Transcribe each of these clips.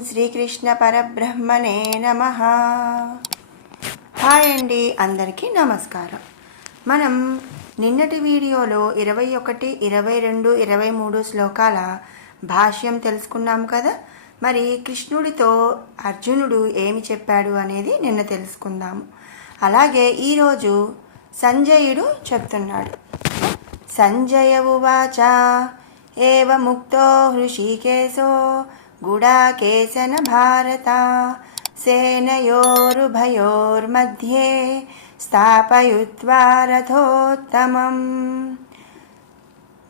శ్రీకృష్ణ పరబ్రహ్మణే నమ. హాయ్ అండి అందరికీ నమస్కారం. మనం నిన్నటి వీడియోలో ఇరవై ఒకటి ఇరవై రెండు ఇరవై మూడు శ్లోకాల భాష్యం తెలుసుకున్నాం కదా? మరి కృష్ణుడితో అర్జునుడు ఏమి చెప్పాడు అనేది నిన్న తెలుసుకుందాము. అలాగే ఈరోజు సంజయుడు చెప్తున్నాడు. సంజయ ఉవాచ ఏవముక్తో హృషికేశో గుడాకేశన భారత సేనయోరుభయోర్మధ్యే స్థాపయుత్వా రథోత్తమం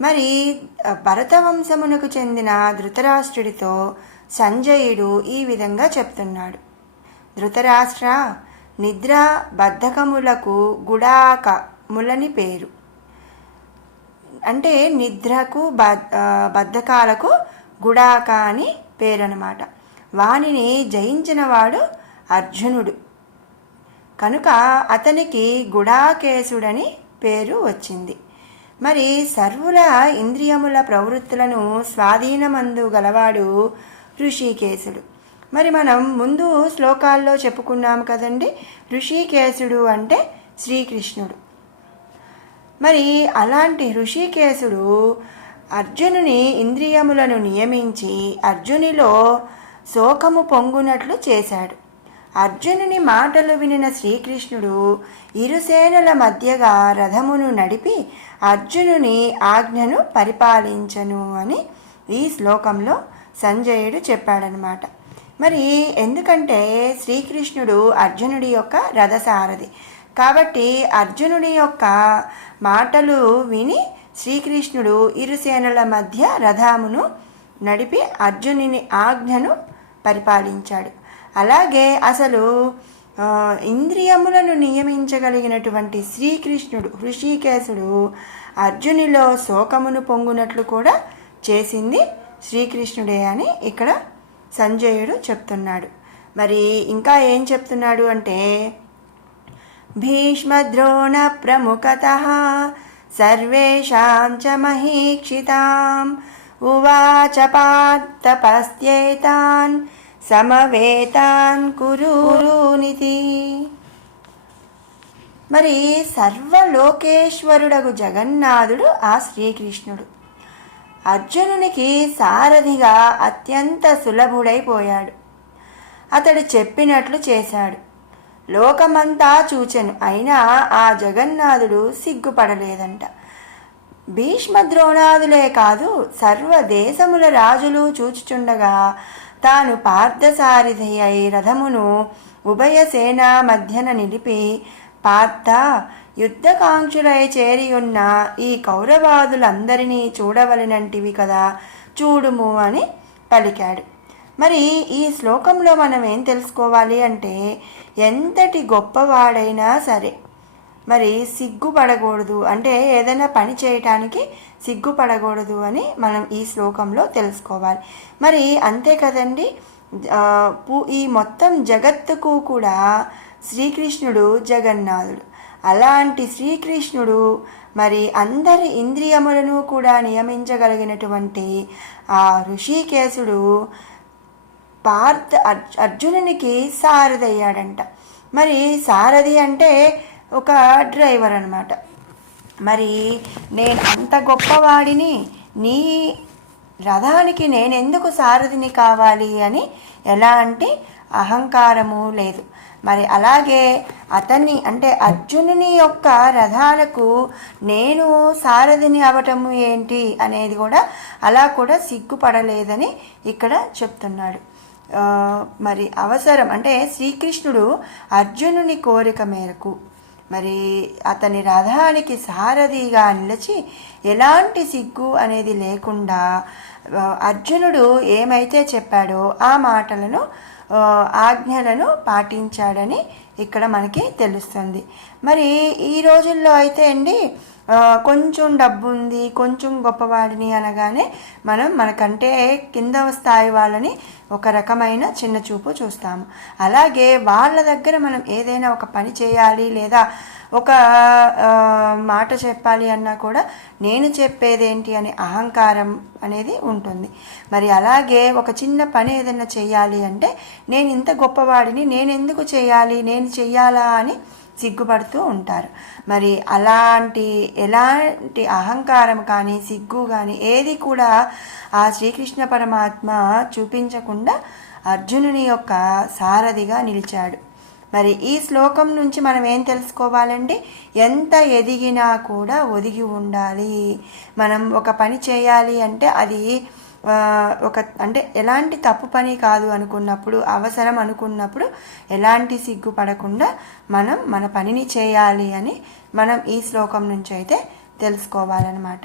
మరి భరతవంశమునకు చెందిన ధృతరాష్ట్రుడితో సంజయుడు ఈ విధంగా చెప్తున్నాడు. ధృతరాష్ట్ర నిద్ర బద్ధకములకు గుడాక ములని పేరు. అంటే నిద్రకు బద్ధకాలకు గుడాక అని పేరనమాట వానిని జయించినవాడు అర్జునుడు. కనుక అతనికి గుడాకేశుడని పేరు వచ్చింది. మరి సర్వుల ఇంద్రియముల ప్రవృత్తులను స్వాధీనమందు గలవాడు ఋషికేశుడు. మరి మనం ముందు శ్లోకాల్లో చెప్పుకున్నాం కదండి ఋషికేశుడు అంటే శ్రీకృష్ణుడు. మరి అలాంటి ఋషికేశుడు అర్జునుని ఇంద్రియములను నియమించి అర్జునిలో శోకము పొంగునట్లు చేశాడు. అర్జునుని మాటలు వినిన శ్రీకృష్ణుడు ఇరుసేనల మధ్యగా రథమును నడిపి అర్జునుని ఆజ్ఞను పరిపాలించను అని ఈ శ్లోకంలో సంజయుడు చెప్పాడనమాట. మరి ఎందుకంటే శ్రీకృష్ణుడు అర్జునుడి యొక్క రథసారథి. కాబట్టి అర్జునుడి యొక్క మాటలు విని శ్రీకృష్ణుడు ఇరుసేనల మధ్య రథమును నడిపి అర్జునుని ఆజ్ఞను పరిపాలించాడు. అలాగే అసలు ఇంద్రియములను నియమించగలిగినటువంటి శ్రీకృష్ణుడు హృషికేశుడు అర్జునిలో శోకమును పొంగునట్లు కూడా చేసింది శ్రీకృష్ణుడే అని ఇక్కడ సంజయుడు చెప్తున్నాడు. మరి ఇంకా ఏం చెప్తున్నాడు అంటే భీష్మద్రోణ ప్రముఖత సర్వేషాం చ మహీక్షితాం ఉవాచ పార్థపస్యేతాన్ సమవేతాన్ కురునితి మరి సర్వలోకేశ్వరుడగు జగన్నాథుడు ఆ శ్రీకృష్ణుడు. అర్జునునికి సారథిగా అత్యంత సులభుడైపోయాడు. అతడు చెప్పినట్లు చేశాడు. లోకమంతా చూచెను. అయినా ఆ జగన్నాథుడు సిగ్గుపడలేదంట. భీష్మ ద్రోణాదులే కాదు సర్వదేశముల రాజులు చూచుచుండగా తాను పార్థసారిథి అయి రథమును ఉభయ సేనా మధ్యన నిలిపి పార్థ యుద్ధకాంక్షులై చేరియున్న ఈ కౌరవాదులందరినీ చూడవలనంటివి కదా చూడుము అని పలికాడు. మరి ఈ శ్లోకంలో మనం ఏం తెలుసుకోవాలి అంటే ఎంతటి గొప్పవాడైనా సరే మరి సిగ్గుపడకూడదు. అంటే ఏదైనా పని చేయటానికి సిగ్గుపడకూడదు అని మనం ఈ శ్లోకంలో తెలుసుకోవాలి. మరి అంతే కదండి? ఈ మొత్తం జగత్తుకు కూడా శ్రీకృష్ణుడు జగన్నాథుడు. అలాంటి శ్రీకృష్ణుడు మరి అందరి ఇంద్రియములను కూడా నియమించగలిగినటువంటి ఆ ఋషికేశుడు పార్థ అర్జు- అర్జునునికి సారథి అయ్యాడంట మరి సారథి అంటే ఒక డ్రైవర్ అనమాట మరి నేను అంత గొప్పవాడిని నీ రథానికి నేను ఎందుకు సారథిని కావాలి అని ఎలాంటి అహంకారము లేదు. మరి అలాగే అతన్ని అంటే అర్జునుని యొక్క రథాలకు నేను సారథిని అవటము ఏంటి అనేది కూడా అలా కూడా సిగ్గుపడలేదని ఇక్కడ చెప్తున్నాడు. మరి అవసరం. అంటే శ్రీకృష్ణుడు అర్జునుని కోరిక మేరకు మరి అతని రథానికి సారథిగా నిలిచి ఎలాంటి సిగ్గు అనేది లేకుండా అర్జునుడు ఏమైతే చెప్పాడో ఆ మాటలను ఆజ్ఞలను పాటించాడని ఇక్కడ మనకి తెలుస్తుంది. మరి ఈ రోజుల్లో అయితే అండి కొంచెం డబ్బు ఉంది కొంచెం గొప్పవాడిని అనగానే మనం మనకంటే కింద స్థాయి వాళ్ళని ఒక రకమైన చిన్న చూపు చూస్తాము. అలాగే వాళ్ళ దగ్గర మనం ఏదైనా ఒక పని చేయాలి లేదా ఒక మాట చెప్పాలి అన్నా కూడా నేను చెప్పేదేంటి అనే అహంకారం అనేది ఉంటుంది. మరి అలాగే ఒక చిన్న పని ఏదైనా చేయాలి అంటే నేను ఇంత గొప్పవాడిని నేను ఎందుకు చేయాలి నేను చెయ్యాలా అని సిగ్గుపడుతూ ఉంటారు. మరి అలాంటి ఎలాంటి అహంకారం కానీ సిగ్గు కానీ ఏది కూడా ఆ శ్రీకృష్ణ పరమాత్మ చూపించకుండా అర్జునుని యొక్క సారథిగా నిలిచాడు. మరి ఈ శ్లోకం నుంచి మనం ఏం తెలుసుకోవాలండి? ఎంత ఎదిగినా కూడా ఒదిగి ఉండాలి. మనం ఒక పని చేయాలి అంటే అది ఒక అంటే ఎలాంటి తప్పు పని కాదు అనుకున్నప్పుడు అవసరం అనుకున్నప్పుడు ఎలాంటి సిగ్గు పడకుండా మనం మన పనిని చేయాలి అని మనం ఈ శ్లోకం నుంచి అయితే తెలుసుకోవాలన్నమాట.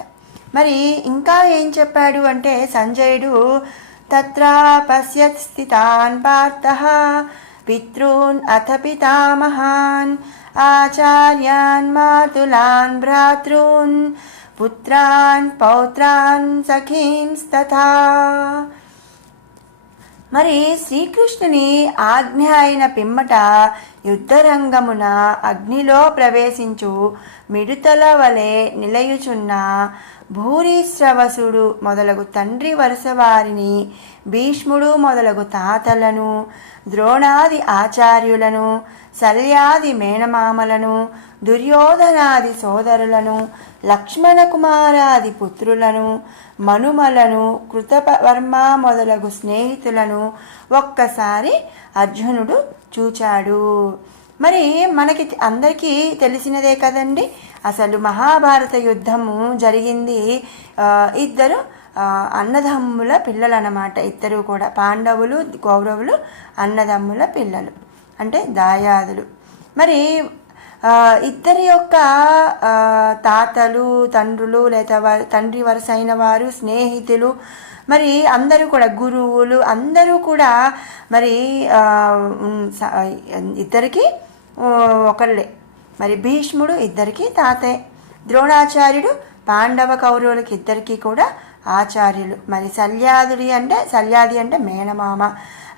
మరి ఇంకా ఏం చెప్పాడు అంటే సంజయుడు తత్రా పశ్యత్ స్థితాన్ పార్థ పితॄన్ అథ పితామహాన్ ఆచార్యాన్ మాతులాన్ భ్రాతృన్ పుత్రాన్ పౌత్రాన్ సఖీంస్తథా మరి శ్రీకృష్ణుని ఆజ్ఞ అయిన పిమ్మట యుద్ధరంగమున అగ్నిలో ప్రవేశించు మిడుతల వలె నిలయుచున్న భూరిశ్రవసుడు మొదలగు తండ్రి వరుస వారిని భీష్ముడు మొదలగు తాతలను ద్రోణాది ఆచార్యులను శల్యాది మేనమామలను దుర్యోధనాది సోదరులను లక్ష్మణ కుమారాది పుత్రులను మనుమలను కృతవర్మ మొదలగు స్నేహితులను ఒక్కసారి అర్జునుడు చూచాడు. మరి మనకి అందరికీ తెలిసినదే కదండి? అసలు మహాభారత యుద్ధము జరిగింది ఇద్దరు అన్నదమ్ముల పిల్లలు అన్నమాట ఇద్దరు కూడా పాండవులు కౌరవులు అన్నదమ్ముల పిల్లలు అంటే దాయాదులు. మరి ఇద్దరి యొక్క తాతలు తండ్రులు లేదా వారి తండ్రి వరుసైన వారు స్నేహితులు మరి అందరూ కూడా గురువులు అందరూ కూడా మరి ఇద్దరికి ఒకళ్ళే. మరి భీష్ముడు ఇద్దరికీ తాతే. ద్రోణాచార్యుడు పాండవ కౌరవులకి ఇద్దరికీ కూడా ఆచార్యులు. మరి శల్యాదుడి అంటే శల్యాది అంటే మేనమామ.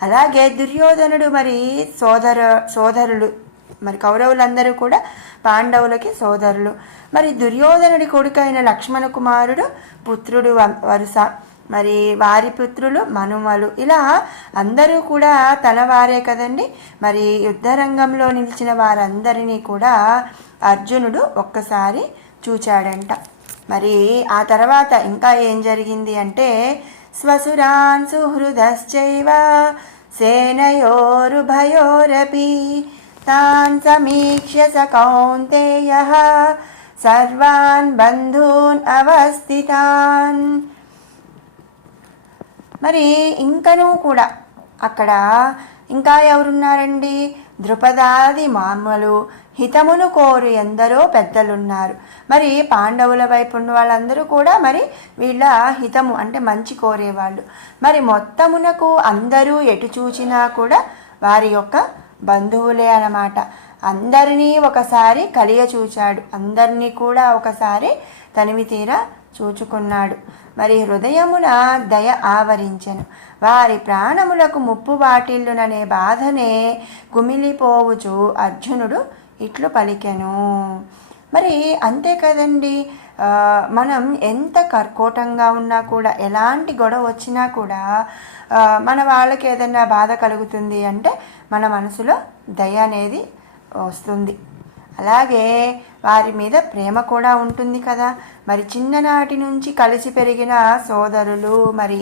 అలాగే దుర్యోధనుడు మరి సోదర సోదరులు. మరి కౌరవులందరూ కూడా పాండవులకి సోదరులు. మరి దుర్యోధనుడి కొడుకైన లక్ష్మణ కుమారుడు పుత్రుడు వ- వరుస. మరి వారి పుత్రులు మనుమలు. ఇలా అందరూ కూడా తన వారే కదండి. మరి యుద్ధరంగంలో నిలిచిన వారందరినీ కూడా అర్జునుడు ఒక్కసారి చూచాడంట. మరి ఆ తర్వాత ఇంకా ఏం జరిగింది అంటే స్వసురాన్ సుహృదశ్చైవ సేనయోరుభయోరపి తాన్ సమీక్ష్య స కౌంతేయ సర్వాన్ బంధూన్ అవస్థితాన్. మరి ఇంకనూ కూడా అక్కడ ఇంకా ఎవరున్నారండి? ద్రుపదాది మామలు హితమును కోరు ఎందరో పెద్దలున్నారు. మరి పాండవుల వైపు ఉన్న వాళ్ళందరూ కూడా మరి వీళ్ళ హితము అంటే మంచి కోరేవాళ్ళు. మరి మొత్తమునకు అందరూ ఎటు చూచినా కూడా వారి యొక్క బంధువులే అన్నమాట. అందరినీ ఒకసారి కలియ చూచాడు అందరినీ కూడా ఒకసారి తనివి తీరా చూచుకున్నాడు. మరి హృదయమున దయ ఆవరించెను. వారి ప్రాణములకు ముప్పు వాటిల్లుననే బాధనే కుమిలిపోవుచు అర్జునుడు ఇట్లు పలికెను. మరి అంతే కదండి. మనం ఎంత కర్కోటంగా ఉన్నా కూడా ఎలాంటి గొడవ వచ్చినా కూడా మన వాళ్ళకి ఏదైనా బాధ కలుగుతుంది అంటే మన మనసులో దయ అనేది వస్తుంది. అలాగే వారి మీద ప్రేమ కూడా ఉంటుంది కదా. మరి చిన్ననాటి నుంచి కలిసి పెరిగిన సోదరులు మరి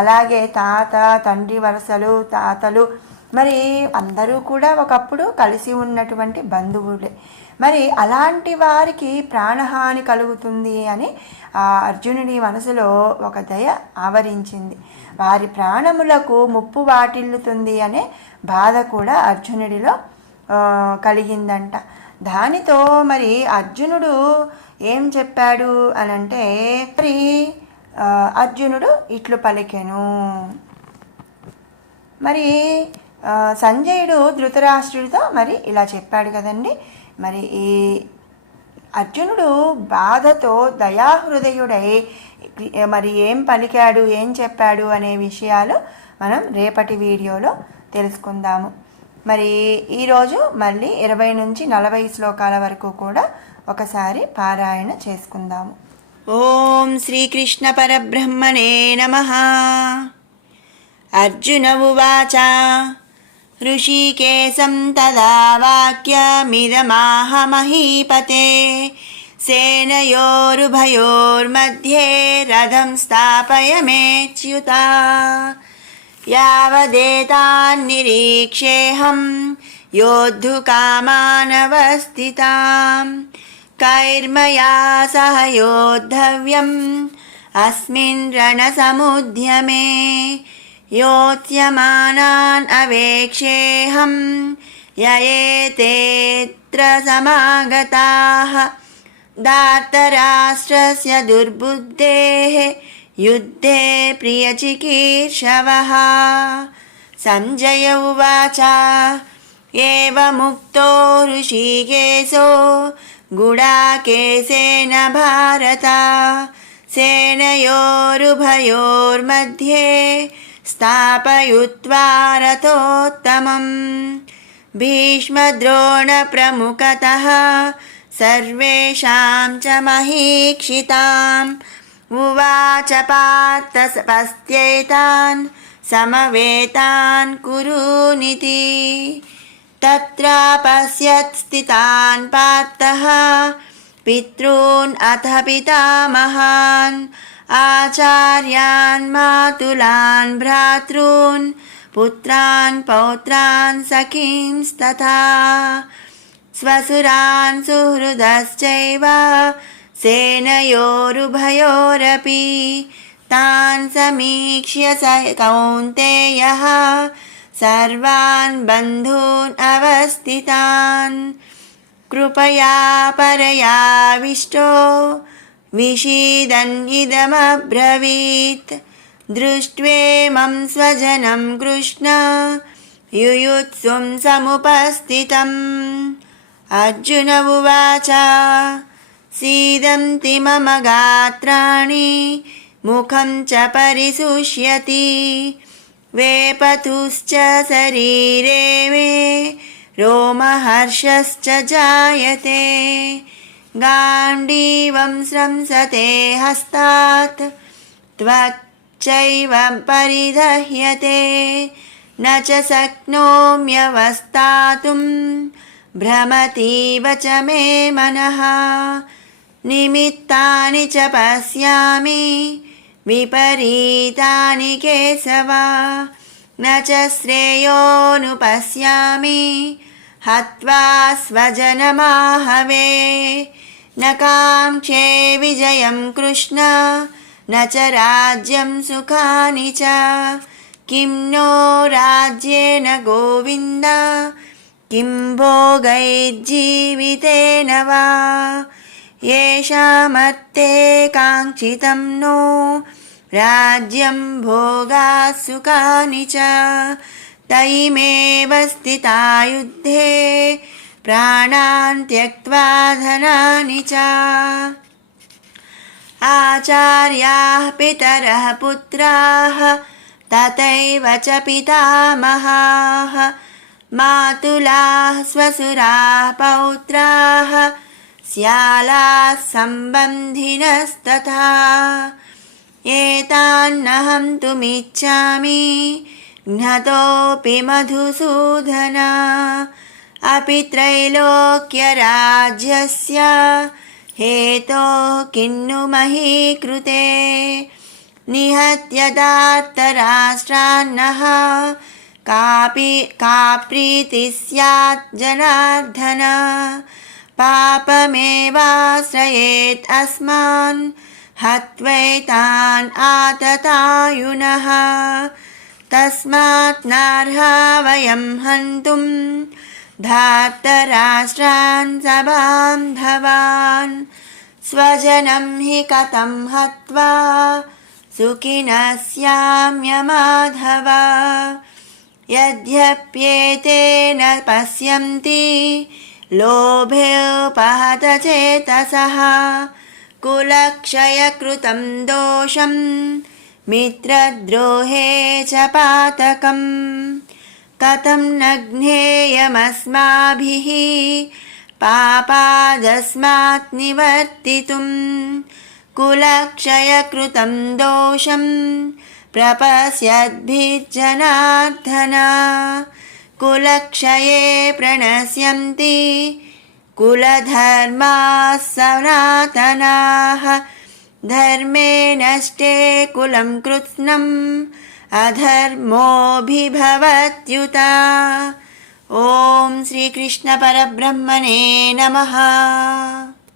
అలాగే తాత తండ్రి వరసలు తాతలు మరి అందరూ కూడా ఒకప్పుడు కలిసి ఉన్నటువంటి బంధువులే. మరి అలాంటి వారికి ప్రాణహాని కలుగుతుంది అని అర్జునుడి మనసులో ఒక దయ ఆవరించింది. వారి ప్రాణములకు ముప్పు వాటిల్లుతుంది అనే బాధ కూడా అర్జునుడిలో కలిగిందంట. దానితో మరి అర్జునుడు ఏం చెప్పాడు అని అంటే మరి అర్జునుడు ఇట్లు పలికెను. మరి సంజయుడు ధృతరాష్ట్రుడితో మరి ఇలా చెప్పాడు కదండి. మరి ఈ అర్జునుడు బాధతో దయాహృదయుడై మరి ఏం పలికాడు ఏం చెప్పాడు అనే విషయాలు మనం రేపటి వీడియోలో తెలుసుకుందాము. మరి ఈరోజు మళ్ళీ ఇరవై నుంచి నలభై శ్లోకాల వరకు కూడా ఒకసారి పారాయణ చేసుకుందాము ఓం శ్రీకృష్ణ పరబ్రహ్మణే నమ అర్జున ఉవాచ ऋषिकेशं तदा वाक्यमिदमाह महीपते सेनयोरुभयोर्मध्ये रथं स्थापयमेच्युता यावदेतान्निरीक्षेऽहं योद्धुकामानवस्थितां कैर्मया सह योद्धव्यम् अस्मिन् रणसमुद्यमे योत्स्यमानान् अवेक्षेऽहं ययेतेऽत्र समागताः दार्तराष्ट्रस्य दुर्बुद्धेः युद्धे प्रियचिकीर्षवः सञ्जय उवाच एवमुक्तो ऋषिकेशो गुडाकेशेन भारत सेनयोरुभयोर्मध्ये स्थापयित्वा रथोत्तमम् भीष्मद्रोणप्रमुखतः सर्वेषां च महीक्षिताम् उवाच पार्थसपस्त्येतान् समवेतान् कुरूनिति तत्र पश्यत् स्थितान् पार्थः पितॄन् अथ पितामहान् आचार्यान् मातुलान् भ्रातॄन् पुत्रान् पौत्रान् सखींस्तथा स्वसुरान् सुहृदश्चैव सेनयोरुभयोरपि तान् समीक्ष्य स कौन्तेयः सर्वान् बन्धून् अवस्थितान् कृपया परयाविष्टो विषीदन्निदमब्रवीत् दृष्ट्वेमं स्वजनं कृष्ण युयुत्सुं समुपस्थितम् अर्जुन उवाच सीदन्ति मम गात्राणि मुखं च परिशुष्यति वेपथुश्च शरीरे मे रोमहर्षश्च जायते गाण्डीवं स्रंसते हस्तात् त्वच्चैव परिदह्यते न च शक्नोम्यवस्थातुं भ्रमतीव च मे मनः నిమిత్తాని చ పశ్యామి విపరీతాని కేశవా నచ శ్రేయోను పశ్యామి హత్వా స్వజనమాహవే నకాంక్షే విజయం కృష్ణ నచ రాజ్యం సుఖాని చ కిం నో రాజ్యేన గోవింద కిం భోగైర్జీవితేన వా भोगैर्जीवितेन वा येषामर्थे काङ्क्षितं नो राज्यं भोगाः सुखानि च तैमेव स्थिता युद्धे प्राणान् त्यक्त्वा धनानि च आचार्याः पितरः पुत्राः तथैव च पितामहाः मातुलाः स्वसुराः पौत्राः स्यालाः सम्बन्धिनस्तथा एतान्नहं तुमिच्छामि ज्ञतोऽपि मधुसूदन अपि त्रैलोक्यराज्यस्य हेतो किन्नु मही कृते निहत्य दार्तराष्ट्रान्नः कापि का प्रीतिः स्यात् जनार्दन पापमेवाश्रयेत् अस्मान् हत्वैतान् आततायुनः। तस्मात् नार्हा वयं हन्तुं धार्तराष्ट्रान् सबान्धवान् स्वजनं हि कथं हत्वा सुखिनः स्याम्यमाधव यद्यप्येतेन पश्यन्ति लोभेपहतचेतसः कुलक्षयकृतं दोषं मित्रद्रोहे च पातकम् कथं न ज्ञेयमस्माभिः पापादस्मात् निवर्तितुं कुलक्षयकृतं दोषं प्रपश्यद्भिर्जनार्दन कुलक्षये प्रणश्यन्ति कुलधर्माः सनातनाः धर्मे नष्टे कुलं कृत्स्नम् अधर्मोऽभिभवत्युता। ॐ श्रीकृष्णपरब्रह्मणे नमः।